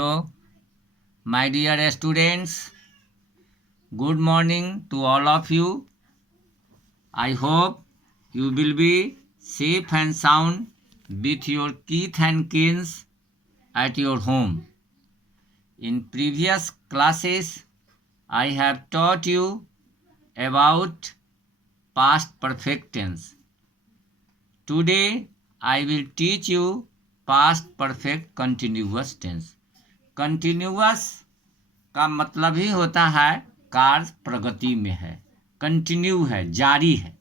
Hello, my dear students. Good morning to all of you. I hope you will be safe and sound with your teeth and kins at your home. In previous classes, I have taught you about past perfect tense. Today, I will teach you past perfect continuous tense. Continuous का मतलब ही होता है कार्य प्रगति में है, continue है, जारी है.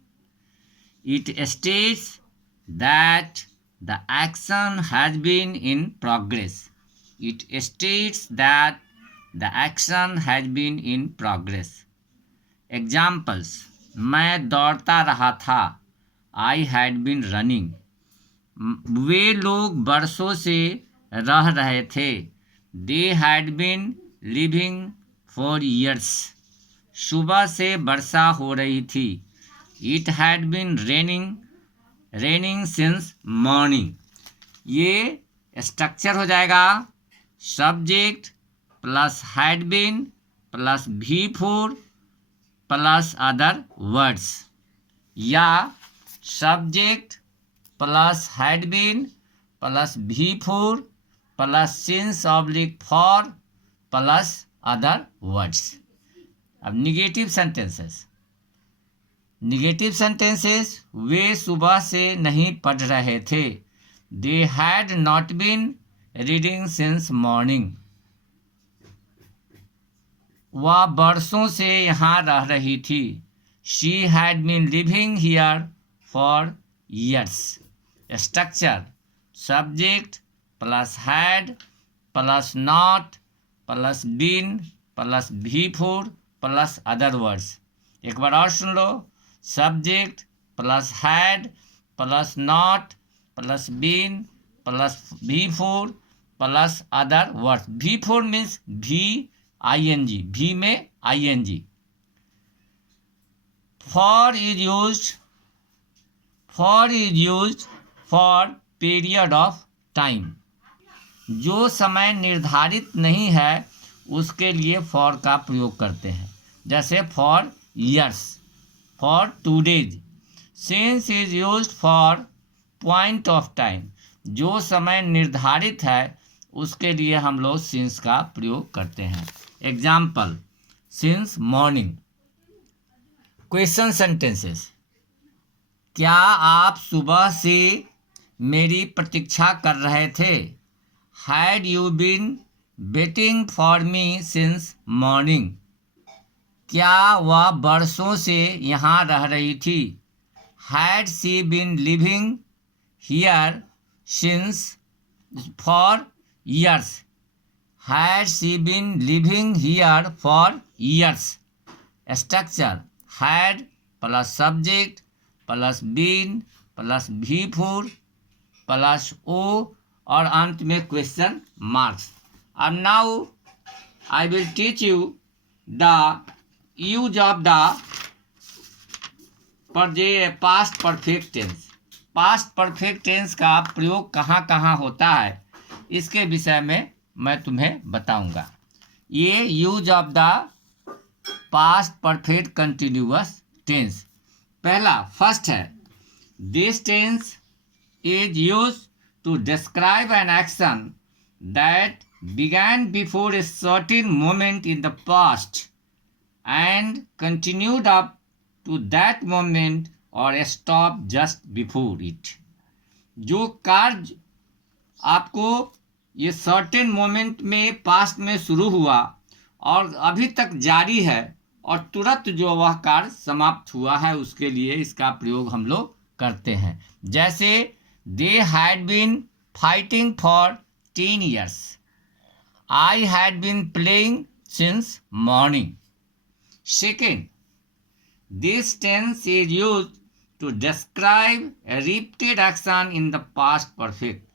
It states that the action has been in progress. It states that the action has been in progress. Examples: मैं दौड़ता रहा था, आई हैड बीन रनिंग. वे लोग बरसों से रह रहे थे, they had been living for years. सुबह से वर्षा हो रही थी, it had been raining since morning. ये स्ट्रक्चर हो जाएगा subject plus had been plus V4 plus other words, या subject plus had been plus V4 plus since oblique for plus other words. अब निगेटिव सेंटेंसेस वे सुबह से नहीं पढ़ रहे थे, they had not been reading since morning. वह बरसों से यहाँ रह रही थी, she had been living here for years. Structure subject plus had plus not plus been plus V4 plus other words. एक बार और सुन लो. Subject plus had plus not plus been plus V4 plus other words. V4 means VING, V में ING. For is used for period of time. जो समय निर्धारित नहीं है उसके लिए फॉर का प्रयोग करते हैं. जैसे for years, for 2 days. Since is used for point of time. जो समय निर्धारित है उसके लिए हम लोग सिंस का प्रयोग करते हैं. Example: since morning. Question sentences: क्या आप सुबह से मेरी प्रतीक्षा कर रहे थे? Had you been waiting for me since morning. क्या वह बरसों से यहाँ रह रही थी? Had she been living here since for years. Had she been living here for years. Structure had plus subject plus been plus V4 plus O और अंत में क्वेश्चन मार्क्स. अब now I will teach you the use of the past perfect tense. Past perfect tense का प्रयोग कहाँ कहाँ होता है इसके विषय में मैं तुम्हें बताऊंगा. ये use of the past perfect continuous tense. पहला फर्स्ट है, this tense is used to describe an action that began before a certain moment in the past and continued up to that moment or stopped just before it. जो कार्य आपको ये certain moment में past में शुरू हुआ और अभी तक जारी है और तुरंत जो वह कार्य समाप्त हुआ है उसके लिए इसका प्रयोग हम लोग करते हैं. जैसे they had been fighting for 10 years. I had been playing since morning. Second, this tense is used to describe a repeated action in the past perfect.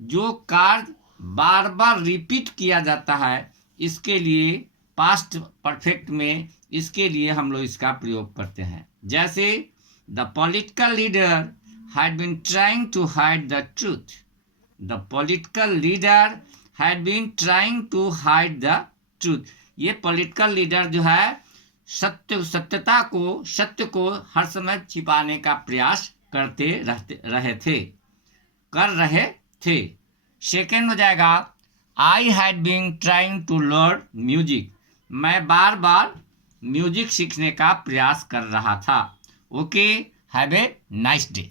जो कार्य बार बार रिपीट किया जाता है इसके लिए पास्ट परफेक्ट में इसके लिए हम लोग इसका प्रयोग करते हैं. जैसे the political leader had been trying to hide the truth. The political leader had been trying to hide the truth. ये पॉलिटिकल लीडर जो है सत्य को हर समय छिपाने का प्रयास कर रहे थे। सेकेंड हो जाएगा I had been trying to learn music. मैं बार बार म्यूजिक सीखने का प्रयास कर रहा था। Okay, have a nice day.